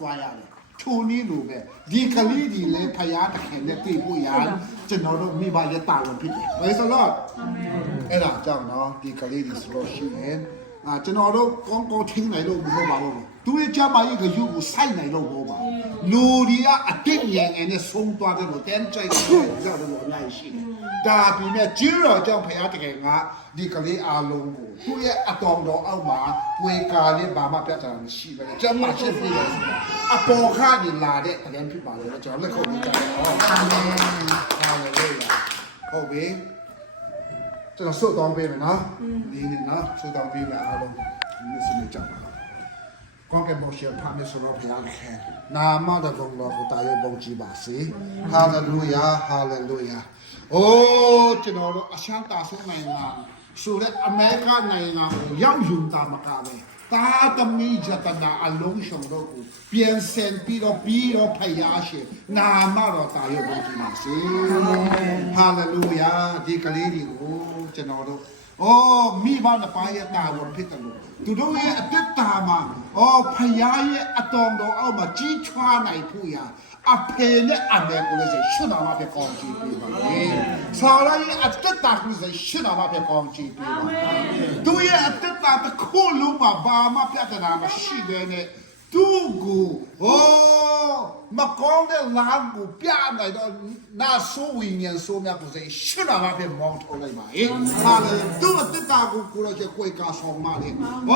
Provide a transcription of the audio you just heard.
သွားရတယ်ထိုနည်းလိုပဲဒီကလေးဒီလေဖယားတခင်နဲ့တွေ့ဖို့ရကျွန်တော်တို့မိဘရဲ့တာဝန်ဖြစ်တယ်။ Praise the Lord အဲ့ဒါကြောင့်နော်ဒီကလေးဒီဆိုလို့ရှိရင်ကျွန်တော်တို့ကောင်းကောင်းထိနိုင်လို့မဟုတ်ပါဘူး။သူရဲ့ကြမ်းမာရေးကယူကိုစိုက်နိုင်လို့မဟုတ်ပါဘူး။လူတွေကအတစ်ငယ်ငယ်နဲ့ဆုံးသွားတယ်လို့တန်းကြိုက်တယ်ကြောက်တယ်လို့အများကြီးရှိတယ်။ဒါပြီးမဲ့ကျင်းတော်ကြောင့်ဖယားတခင်ကဒီကလေးအားလုံးကိုသူ့ရဲ့အတော်တော်အောက်မှာဝေကာလေးဘာမှပြဿနာမရှိပဲ။ကျမ်းမာချက်ပြည့်တယ်ဆိုတာအပေါ်ခါနေလာတဲ့တကယ်ဖြစ်ပါလေကျွန်တော်လက်ခုပ်ပြီးကြတယ်။အာမင်။ဟာလေလုယာ။ဟုတ်ပြီ။ကျွန်တော်ဆုတ်တောင်းပေးမယ်နော်ဒီနေ့နော်ဆုတ်တောင်းပေးမယ်အားလုံးဒီစနေကြပါကောင်းကင်ဘုရားဖာမစ်ဆိုတော့ဘုရားခင်နာမတော်တော်ကိုတာရုပ်ပုံကြည့်ပါစေဟာလေလုယာဟာလေလုယာအိုးကျွန်တော်တို့အရှမ်းတာဆုံးနိုင်ငံဆိုတဲ့အမေရိကနိုင်ငံကိုရောက်ယူတာမကပဲတာသမီဂျတနာအလုံးစုံတို့ကိုပြန်ဆင်ပြီးတော့ဖယားရှင်နာမတော်တာရုပ်ပုံကြည့်ပါစေဟာလေလုယာဒီကလေးတွေကိုကျွန်တော်တို့မိဘနှစ်ပါးရဲ့တာဝန်ဖြစ်တယ်လို့သူတို့ရဲ့အသက်တာမှာဖယားရဲ့အတော်တော်အောက်မှာကြီးထွားနိုင်ဖို့ရာအဖေနဲ့အမေကိုလည်းရှင်းတော်မှာဖြစ်ကောင်းကြည့်ပေးပါလေ။ဆာရာရဲ့အသက်တာကိုလည်းရှင်းတော်မှာဖြစ်ကောင်းကြည့်ပေးပါသူရဲ့အသက်တာတစ်ခုလုံးမှာဘာမှပြဿနာမရှိတဲ့နဲ့သူကိုမကောင်းတဲ့လမ်းကိုပြနိုင်တော့နာဆိုးဝိညာဉ်ဆိုးများကိုစိတ်ရှင်းတော်မှာဖြစ်မောင်းထုတ်လိုက်ပါ။ဟာလေသူ့အသက်တာကိုကိုယ်လည်းကြွေးကာဆောင်ပါလေ။